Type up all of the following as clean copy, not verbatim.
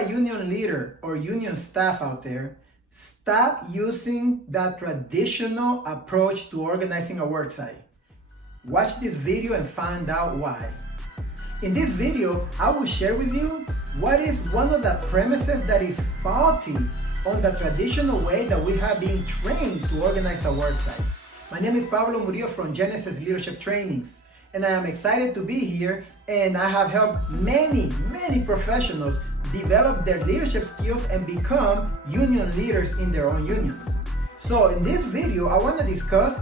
a union leader or union staff out there, stop using that traditional approach to organizing a worksite. Watch this video and find out why. In this video, I will share with you what is one of the premises that is faulty on the traditional way that we have been trained to organize a worksite. My name is Pablo Murillo from Genesis Leadership Trainings, and I am excited to be here, and I have helped many professionals develop their leadership skills and become union leaders in their own unions. So in this video, I want to discuss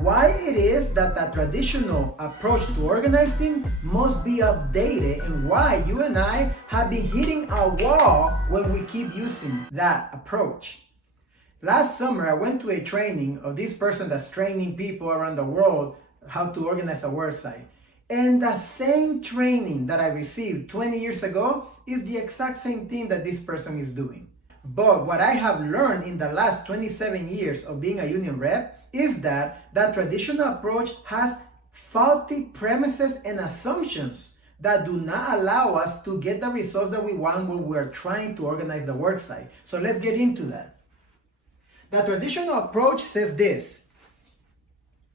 why it is that the traditional approach to organizing must be updated and why you and I have been hitting a wall when we keep using that approach. Last summer, I went to a training of this person that's training people around the world how to organize a worksite. And the same training that I received 20 years ago is the exact same thing that this person is doing. But what I have learned in the last 27 years of being a union rep is that the traditional approach has faulty premises and assumptions that do not allow us to get the results that we want when we're trying to organize the worksite. So let's get into that. The traditional approach says this: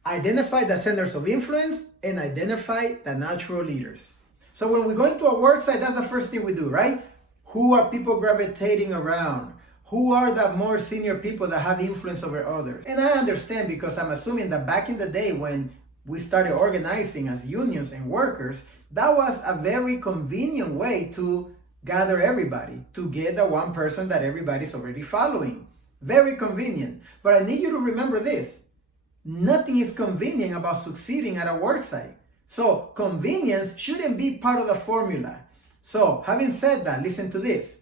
identify the centers of influence and identify the natural leaders. So when we go into a worksite, that's the first thing we do, right? Who are people gravitating around? Who are the more senior people that have influence over others? And I understand, because I'm assuming that back in the day when we started organizing as unions and workers, that was a very convenient way to gather everybody, to get the one person that everybody's already following. Very convenient. But I need you to remember this: nothing is convenient about succeeding at a worksite. So convenience shouldn't be part of the formula. So having said that, listen to this.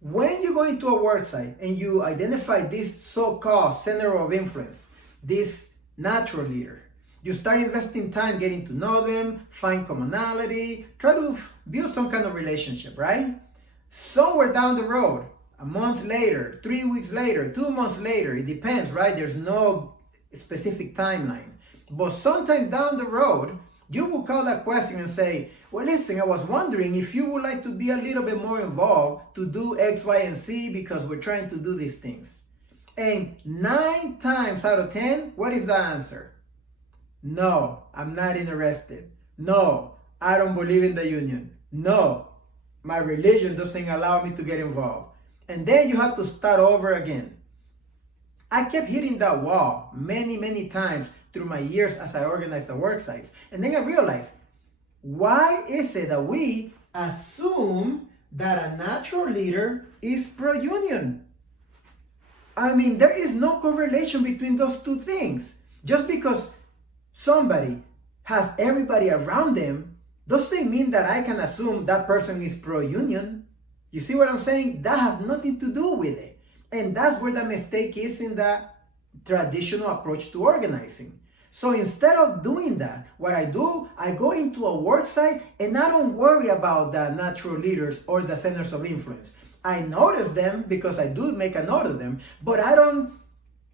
When you go into a worksite and you identify this so-called center of influence, this natural leader, you start investing time getting to know them, find commonality, try to build some kind of relationship, right? Somewhere down the road, a month later, 3 weeks later, 2 months later, it depends, right? There's no specific timeline. But sometime down the road, you will call that question and say, well, listen, I was wondering if you would like to be a little bit more involved to do X, Y, and Z because we're trying to do these things. And 9 times out of 10, what is the answer? No, I'm not interested. No, I don't believe in the union. No, my religion doesn't allow me to get involved. And then you have to start over again. I kept hitting that wall many times through my years as I organized the worksites. And then I realized, why is it that we assume that a natural leader is pro-union? I mean, there is no correlation between those two things. Just because somebody has everybody around them doesn't mean that I can assume that person is pro-union. You see what I'm saying? That has nothing to do with it. And that's where the mistake is in the traditional approach to organizing. So instead of doing that, what I do, I go into a worksite and I don't worry about the natural leaders or the centers of influence. I notice them because I do make a note of them, but I don't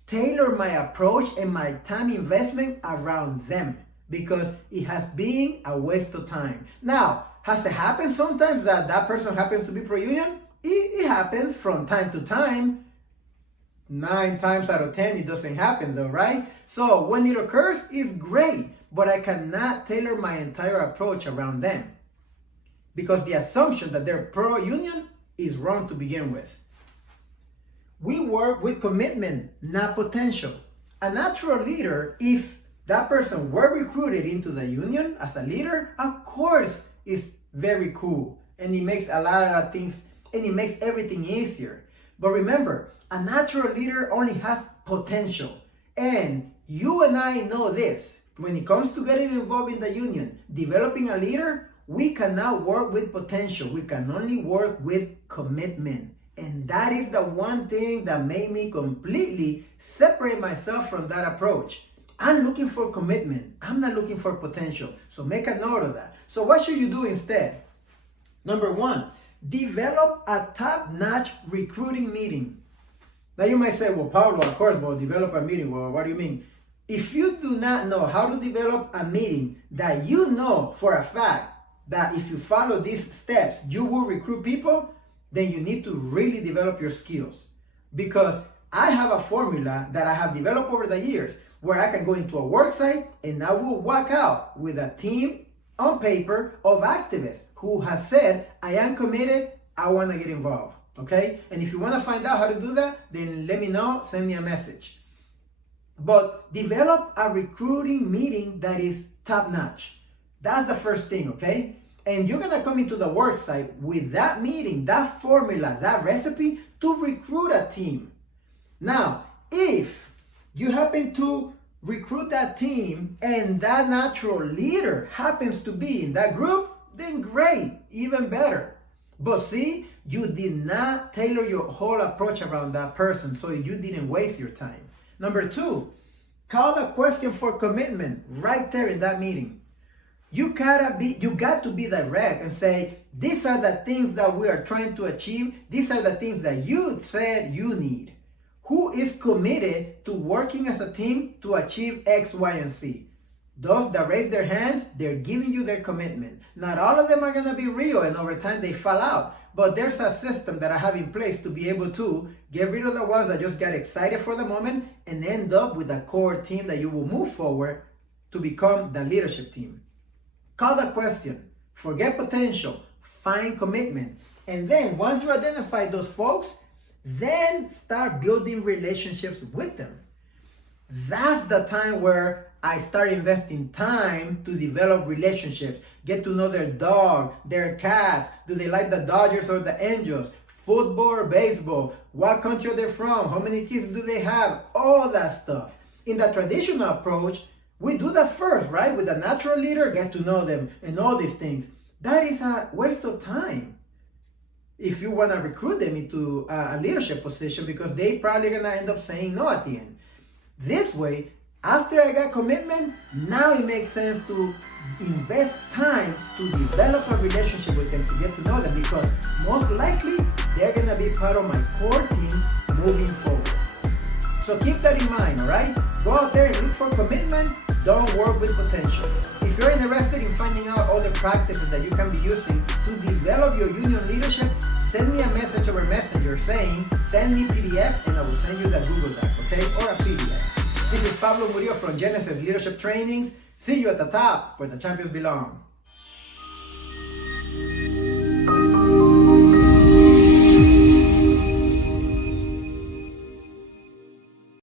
tailor my approach and my time investment around them because it has been a waste of time. Now, has it happened sometimes that that person happens to be pro-union? It happens from time to time. 9 times out of 10, it doesn't happen though, right? So when it occurs, it's great, but I cannot tailor my entire approach around them because the assumption that they're pro-union is wrong to begin with. We work with commitment, not potential. A natural leader, if that person were recruited into the union as a leader, of course, is very cool, and it makes a lot of things, and it makes everything easier. But remember, a natural leader only has potential. And you and I know this. When it comes to getting involved in the union, developing a leader, we cannot work with potential. We can only work with commitment. And that is the one thing that made me completely separate myself from that approach. I'm looking for commitment. I'm not looking for potential. So make a note of that. So what should you do instead? Number 1, develop a top-notch recruiting meeting. Now you might say, well, Pablo, of course, well, develop a meeting. Well, what do you mean? If you do not know how to develop a meeting that you know for a fact that if you follow these steps, you will recruit people, then you need to really develop your skills. Because I have a formula that I have developed over the years where I can go into a worksite and I will walk out with a team on paper of activists who has said, I am committed, I want to get involved, okay? And if you want to find out how to do that, then let me know, send me a message. But develop a recruiting meeting that is top-notch. That's the first thing, okay? And you're gonna come into the worksite with that meeting, that formula, that recipe to recruit a team. Now, if you happen to recruit that team and that natural leader happens to be in that group, then great, even better. But see, you did not tailor your whole approach around that person, so you didn't waste your time. Number 2, call the question for commitment right there in that meeting. You got to be direct and say, these are the things that we are trying to achieve. These are the things that you said you need. Who is committed to working as a team to achieve X, Y, and Z? Those that raise their hands, they're giving you their commitment. Not all of them are going to be real, and over time they fall out. But there's a system that I have in place to be able to get rid of the ones that just get excited for the moment and end up with a core team that you will move forward to become the leadership team. Call the question, forget potential, find commitment. And then once you identify those folks, then start building relationships with them. That's the time where I start investing time to develop relationships, get to know their dog, their cats. Do they like the Dodgers or the Angels? Football or baseball? What country are they from? How many kids do they have? All that stuff. In the traditional approach, we do that first, right? With a natural leader, get to know them and all these things. That is a waste of time if you want to recruit them into a leadership position, because they probably going to end up saying no at the end. This way, after I got commitment, now it makes sense to invest time to develop a relationship with them, to get to know them, because most likely they're going to be part of my core team moving forward. So keep that in mind, all right? Go out there and look for commitment. Don't work with potential. If you're interested in finding out all the practices that you can be using to develop your union leadership, send me a message over Messenger saying, send me PDF and I will send you the Google Doc, okay? Or a PDF. This is Pablo Murillo from Genesis Leadership Trainings. See you at the top where the champions belong.